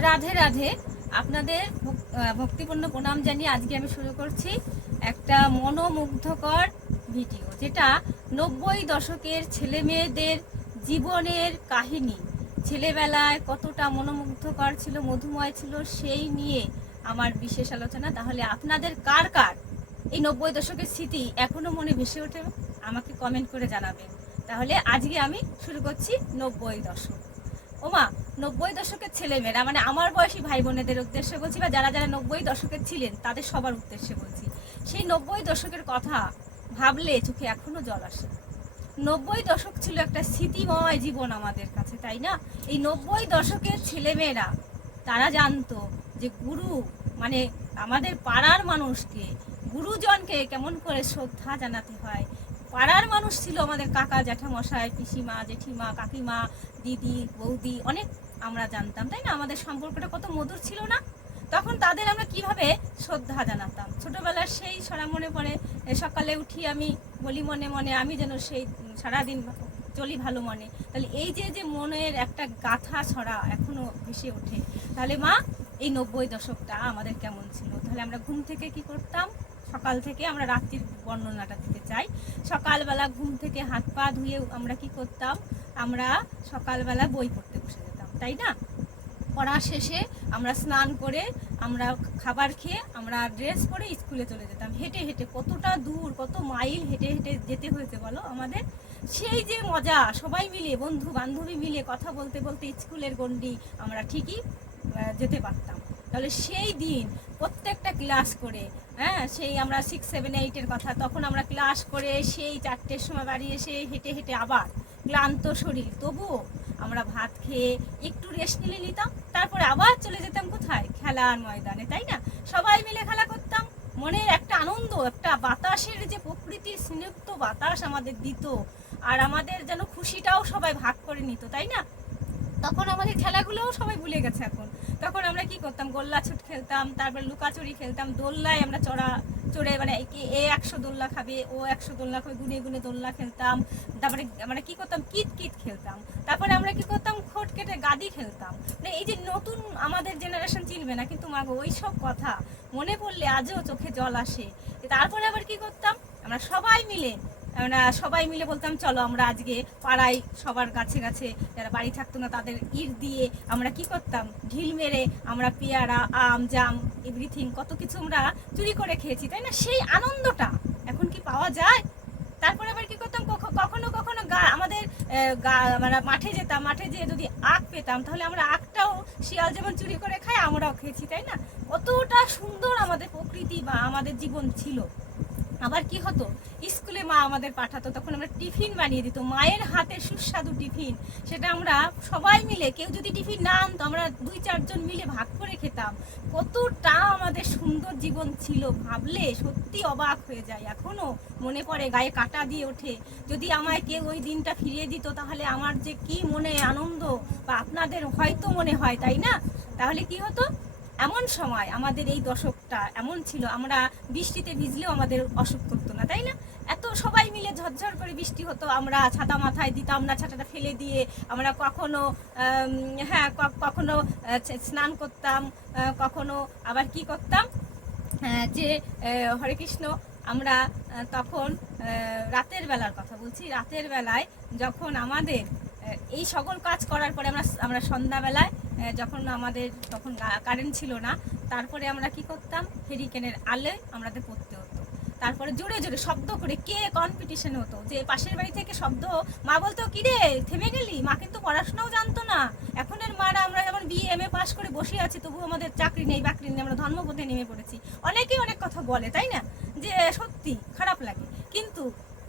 রাধে রাধে। আপনাদের ভক- ভক্তিপূর্ণ প্রণাম জানিয়ে আজকে আমি শুরু করছি একটা মনোমুগ্ধকর ভিডিও, যেটা নব্বই দশকের ছেলে মেয়েদের জীবনের কাহিনী। ছেলেবেলায় কতটা মনোমুগ্ধকর ছিল, মধুময় ছিল, সেই নিয়ে আমার বিশেষ আলোচনা। তাহলে আপনাদের কার কার এই নব্বই দশকের স্মৃতি এখনও মনে ভেসে ওঠে? আমাকে কমেন্ট করে জানাবেন। তাহলে আজকে আমি শুরু করছি নব্বই দশক। ওমা নব্বই দশকের ছেলেমেয়েরা মানে আমার বয়সী ভাই বোনেদের উদ্দেশ্যে বলছি বা যারা যারা নব্বই দশকের ছিলেন, তাদের সবার উদ্দেশ্যে বলছি। সেই নব্বই দশকের কথা ভাবলে চোখে এখনও জল আসে। নব্বই দশক ছিল একটা স্মৃতিময় জীবন আমাদের কাছে, তাই না? এই নব্বই দশকের ছেলেমেয়েরা, তারা জানতো যে গুরু মানে আমাদের পাড়ার মানুষকে, গুরুজনকে কেমন করে শ্রদ্ধা জানাতে হয়। পাড়ার মানুষ ছিল আমাদের কাকা, জ্যাঠামশাই, পিসিমা, জেঠিমা, কাকিমা, দিদি, বৌদি, অনেক আমরা জানতাম, তাই না? আমাদের সম্পর্কটা কত মধুর ছিল না? তখন তাদের আমরা কীভাবে শ্রদ্ধা জানাতাম? ছোটবেলার সেই সারা মনে পড়ে সকালে উঠি আমি, বলি মনে মনে, আমি যেন সেই সারাদিন চলি ভালো মনে। তাহলে এই যে যে মনের একটা গাথা ছড়া এখনও ভেসে ওঠে, তাহলে মা, এই নব্বই দশকটা আমাদের কেমন ছিল? তাহলে আমরা ঘুম থেকে কি করতাম? সকাল থেকে আমরা রাত্রির বর্ণনাটা দিতে চাই। সকালবেলা ঘুম থেকে হাত পা ধুয়ে আমরা কি করতাম? আমরা সকালবেলা বই পড়তে বসে যেতাম তাই না? পড়া শেষে আমরা স্নান করে আমরা খাবার খেয়ে আমরা ড্রেস পরে স্কুলে চলে যেতাম। হেঁটে হেঁটে কতটা দূর, কত মাইল হেঁটে হেঁটে যেতে হয়েছে বলো আমাদের? সেই যে মজা, সবাই মিলে, বন্ধু বান্ধবী মিলে কথা বলতে বলতে স্কুলের গণ্ডি আমরা ঠিকই যেতে পারতাম। তাহলে সেই দিন প্রত্যেকটা ক্লাস করে হ্যাঁ সেই আমরা সিক্স সেভেন এইটের কথা, তখন আমরা ক্লাস করে সেই চারটের সময় বাড়ি এসে হেঁটে হেঁটে আবার ক্লান্ত শরীর। তবুও আমরা ভাত খেয়ে একটু রেস্ট নিলে নিতাম, তারপরে আবার চলে যেতাম কোথায়? খেলার ময়দানে, তাই না? সবাই মিলে খেলা করতাম। মনের একটা আনন্দ, একটা বাতাসের যে প্রকৃতির স্নিগ্ধ বাতাস আমাদের দিত, আর আমাদের যেন খুশিটাও সবাই ভাগ করে নিত, তাই না? তখন আমাদের খেলাগুলোও সবাই ভুলে গেছে এখন। তখন আমরা কি করতাম? গোল্লা ছুট খেলতাম, তারপর লুকাচুরি খেলতাম দোল্লায় আমরা চড়া, চড়ে মানে এ একশো দোল্লা খাবে, ও একশো দোল্লা খাবে, গুনে গুনে দোল্লা খেলতাম। তারপরে মানে কি করতাম? কিত কিত খেলতাম। তারপরে আমরা কি করতাম? খোট কেটে গাদি খেলতাম। মানে এই যে নতুন আমাদের জেনারেশন চিনবে না, কিন্তু মাগো ওই সব কথা মনে পড়লে আজও চোখে জল আসে। তারপরে আবার কি করতাম? আমরা সবাই মিলে সবাই মিলে বলতাম, চলো আমরা আজকে পাড়ায় সবার কাছে কাছে যারা বাড়ি থাকতো না, তাদের ইট দিয়ে আমরা কি করতাম? ঢিল মেরে আমরা পেয়ারা, আম, জাম এভরিথিং কত কিছু আমরা চুরি করে খেয়েছি, তাই না? সেই আনন্দটা এখন কি পাওয়া যায়? তারপরে আবার কি করতাম? কখ- কখনো কখনো গা, আমাদের গা- মানে মাঠে যেতাম, মাঠে যেয়ে যদি আখ পেতাম, তাহলে আমরা আখটাও শিয়াল যেমন চুরি করে খাই আমরাও খেয়েছি, তাই না? কতটা সুন্দর আমাদের প্রকৃতি বা আমাদের জীবন ছিল। আবার কি হতো? স্কুলে মা আমাদের পাঠাতো, তখন আমরা টিফিন বানিয়ে দিত। মায়ের হাতে সুস্বাদু টিফিন। সেটা আমরা সবাই মিলে, কেউ যদি টিফিন না আনতো, আমরা দুই চারজন মিলে ভাগ করে খেতাম। কতটা আমাদের সুন্দর জীবন ছিল ভাবলে সত্যি অবাক হয়ে যায়। এখনও মনে পড়ে গায়ে কাটা দিয়ে ওঠে। যদি আমায় কেউ ওই দিনটা ফিরিয়ে দিত, তাহলে আমার যে কি মনে আনন্দ বা আপনাদের হয়তো মনে হয়, তাই না? তাহলে কি হতো? এমন সময় আমাদের এই দশকটা এমন ছিল, আমরা বৃষ্টিতে ভিজলেও আমাদের অসুখ করতো না, তাই না? এত সবাই মিলে ঝরঝর করে বৃষ্টি হতো, আমরা ছাতা মাথায় দিতাম না ছাতাটা ফেলে দিয়ে আমরা কখনো হ্যাঁ কখনো স্নান করতাম কখনো আবার কি করতাম? যে হরে কৃষ্ণ, আমরা তখন রাতের বেলার কথা বলছি, রাতের বেলায় যখন আমাদের এই সকল কাজ করার পরে আমরা আমরা সন্ধ্যাবেলায় যখন আমাদের তখন কারেন্ট ছিল না, তারপরে আমরা কি করতাম? হেরিকেনের আলে আমাদের পড়তে হতো। তারপরে জোরে জোরে শব্দ করে কে কম্পিটিশন হতো? যে পাশের বাড়ি থেকে শব্দ, মা বলতো কি রে থেমে গেলি? মা কিন্তু পড়াশোনাও জানতো না। এখনের মারা আমরা যেমন বিএ এম এ পাশ করে বসে আছি তবু আমাদের চাকরি নেই, বাকরি নেই, আমরা ধর্মপথে নেমে পড়েছি। অনেকেই অনেক কথা বলে, তাই না? যে, সত্যি, খারাপ লাগে। কিন্তু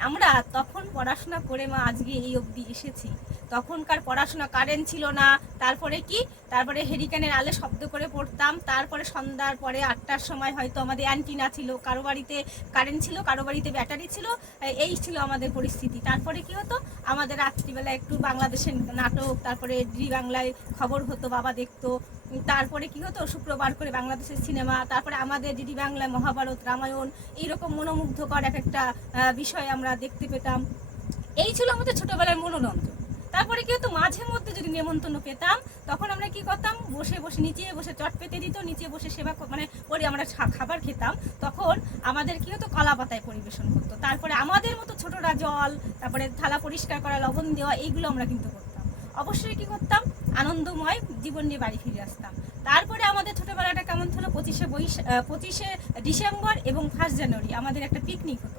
আমরা তখন পড়াশোনা করে মা আজকে এই অবধি এসেছি। তখনকার পড়াশোনা কারেন্ট ছিল না। তারপরে কি? তারপরে হেরিকেনের আলে শব্দ করে পড়তাম। তারপরে সন্ধ্যার পরে আটটার সময় হয়তো আমাদের অ্যান্টিনা ছিল, কারও বাড়িতে কারেন্ট ছিল, কারও বাড়িতে ব্যাটারি ছিল। এই ছিল আমাদের পরিস্থিতি। তারপরে কি হতো? আমাদের রাত্রিবেলা একটু বাংলাদেশের নাটক, তারপরে ডি বাংলায় খবর হতো, বাবা দেখতো। তারপরে কি হতো? শুক্রবার করে বাংলাদেশের সিনেমা তারপরে আমাদের ডিডি বাংলায় মহাভারত, রামায়ণ, এইরকম মনোমুগ্ধকর এক একটা বিষয় আমরা দেখতে পেতাম। এই ছিল আমাদের ছোটবেলার মনোরঞ্জন তারপরে কি হতো? মাঝে মধ্যে যদি নেমন্তন্ন পেতাম, তখন আমরা কি করতাম? বসে বসে নিচে বসে চট পেতে দিত, নিচে বসে সেবা মানে করে আমরা খাবার খেতাম। তখন আমাদের কি হতো? কলা পাতায় পরিবেশন করতো। তারপরে আমাদের মতো ছোটরা জল, তারপরে থালা পরিষ্কার করা, লবণ দেওয়া, এইগুলো আমরা কিন্তু করতাম। অবশ্যই কি করতাম? আনন্দময় জীবন নিয়ে বাড়ি ফিরে আসতাম। তারপরে আমাদের ছোটবেলাটা কেমন ছিল পঁচিশে বৈশাখ পঁচিশে ডিসেম্বর এবং ফার্স্ট জানুয়ারি। আমাদের একটা পিকনিক হতো।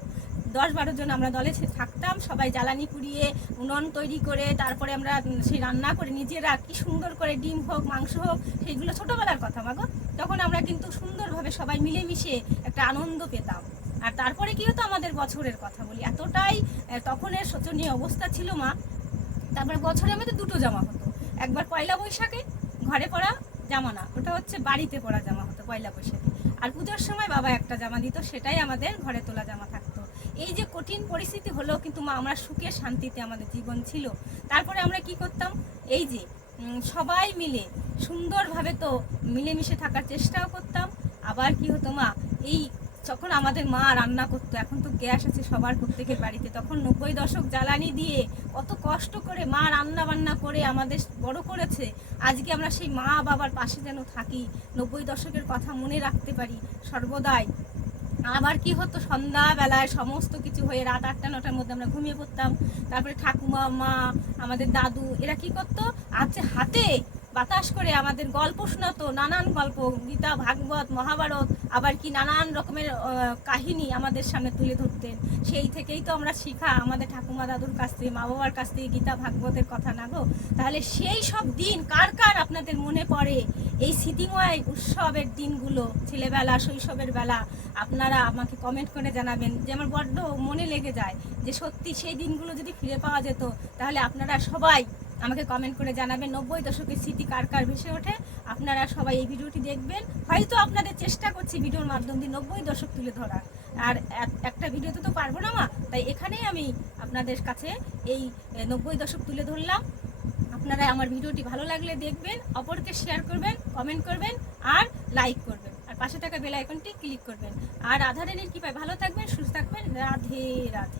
দশ বারো জন আমরা দলে থাকতাম, সবাই জ্বালানি কুড়িয়ে উনুন তৈরি করে, তারপরে আমরা সেই রান্না করে নিজেরা কি সুন্দর করে ডিম হোক, মাংস হোক, সেইগুলো ছোটবেলার কথা মাগো তখন আমরা কিন্তু সুন্দরভাবে সবাই মিলেমিশে একটা আনন্দ পেতাম। আর তারপরে কি হতো আমাদের বছরের কথা বলি। এতটাই তখনের শোচনীয় অবস্থা ছিল মা। তারপরে বছরে আমাদের দুটো জামা হতো। একবার পয়লা বৈশাখে ঘরে পড়া জামা না, ওটা হচ্ছে বাড়িতে পড়া জামা হতো পয়লা বৈশাখে। আর পুজোর সময় বাবা একটা জামা দিত, সেটাই আমাদের ঘরে তোলা জামা থাকতো। এই যে কঠিন পরিস্থিতি হলেও কিন্তু মা, আমরা সুখে শান্তিতে আমাদের জীবন ছিল। তারপরে আমরা কি করতাম? এই যে সবাই মিলে সুন্দরভাবে তো মিলেমিশে থাকার চেষ্টাও করতাম। আবার কি হতো মা, এই যখন আমাদের মা রান্না করতো, এখন তো গ্যাস আছে সবার প্রত্যেকের বাড়িতে, তখন নব্বই দশক জ্বালানি দিয়ে কত কষ্ট করে মা রান্না বান্না করে আমাদের বড় করেছে। আজকে আমরা সেই মা বাবার পাশে যেন থাকি, নব্বই দশকের কথা মনে রাখতে পারি, সর্বদাই আবার কি হতো? সন্ধ্যাবেলায় সমস্ত কিছু হয়ে রাত আটটা, নটার মধ্যে আমরা ঘুমিয়ে পড়তাম। তারপরে ঠাকুমা, মা, আমাদের দাদু, এরা কি করতো? আছে হাতে বাতাস করে আমাদের গল্প শোনাতো, নানান গল্প, গীতা, ভাগবত, মহাভারত, আবার কি নানান রকমের কাহিনী আমাদের সামনে তুলে ধরতেন। সেই থেকেই তো আমরা শিখা, আমাদের ঠাকুমা দাদুর কাছ থেকে, মা বাবার কাছ থেকে গীতা, ভাগবতের কথা না গো। তাহলে সেই সব দিন কার কার আপনাদের মনে পড়ে? এই স্মৃতিময় উৎসবের দিনগুলো, ছেলেবেলা, শৈশবের বেলা, আপনারা আমাকে কমেন্ট করে জানাবেন যে আমার বড্ড মনে লেগে যায় যে সত্যি সেই দিনগুলো যদি ফিরে পাওয়া যেত, তাহলে আপনারা সবাই আমাকে কমেন্ট করে জানাবেন, নব্বই দশকের স্মৃতি কার কার ভেসে ওঠে? আপনারা সবাই এই ভিডিওটি দেখবেন। হয়তো আপনাদের চেষ্টা করছি ভিডিওর মাধ্যম দিয়ে নব্বই দশক তুলে ধরার। আর একটা ভিডিওতে তো পারব না মা। তাই এখানেই আমি আপনাদের কাছে এই নব্বই দশক তুলে ধরলাম। আপনারা আমার ভিডিওটি ভালো লাগলে দেখবেন, অপরকে শেয়ার করবেন কমেন্ট করবেন, আর লাইক করবেন। আর পাশে থাকা বেল আইকনটি ক্লিক করবেন। আর আধারের কি পায় ভালো থাকবেন, সুস্থ থাকবেন। রাধে রাধে।